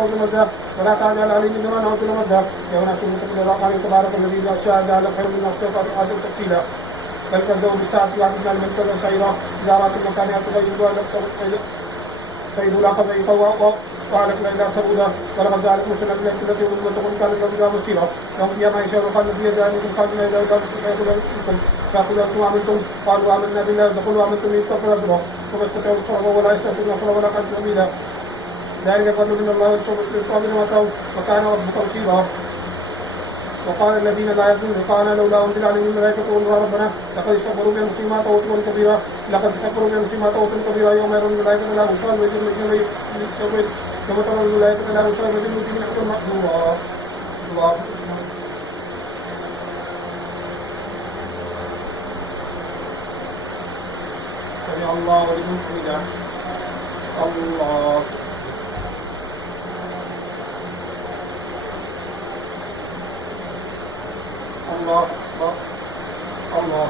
توزن مده ولا تعجل عليه بما نوزن مده يوم شمس الله قال تبارك الذي لا شاء جعل خير من نفسه قادر تفصيلا بل كذبوا بالساعة وعدنا الملك والسعيرة إذا رأت المكان يتغير سيد لا قضي وقالت إلى سعودا ولقد جعلت مسلمة التي أمتكم كان لهم مسيرا لهم فيها ما يشاء خالد في يدانكم خالدين إذا فيقول أنتم عملتم قالوا آمنا بالله ادخلوا آمنتم يستغفر ربهم ثم استطيعوا الصلاة ولا يستطيعون الصلاة ولا قد سبيلا ذلك فضل من الله والصابر واتوا وكان ربك بصيرا وقال الذين لا يرجون قال لولا أنزل عليهم الملائكة قولوا ربنا لقد استكبروا بأنفسهم ما طغوا كبيرا لقد استكبروا بأنفسهم ما طغوا كبيرا يوم يرون الملائكة لا بشرى ويجب الذين يوم ترى الملائكة لا بشرى ويجب الذين يحكمون محظورا الله سمع الله ولمن حمده الله الله الله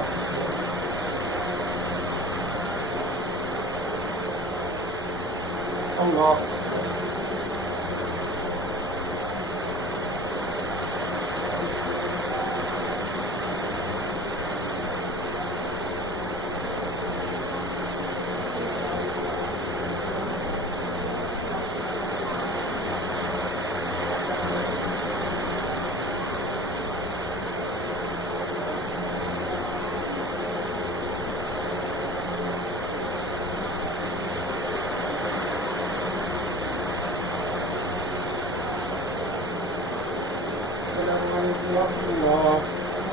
الله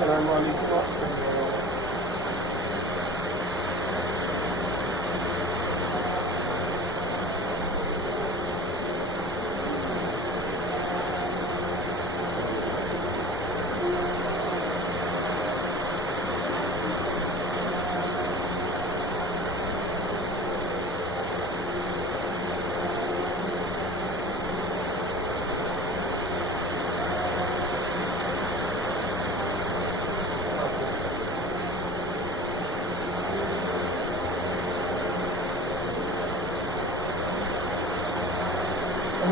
السلام عليكم ورحمة الله.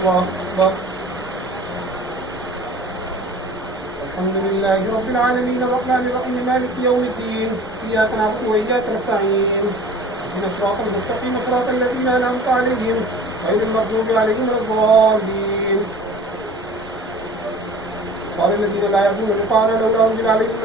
الله أكبر. الحمد لله رب العالمين الرحمن الرحيم مالك يوم الدين إياك نعبد وإياك نستعين اهدنا الصراط المستقيم صراط الذين أنعمت عليهم غير المغضوب عليهم ولا الضالين. قال الذين لا يرجون لقاءنا لولا أنزل عليكم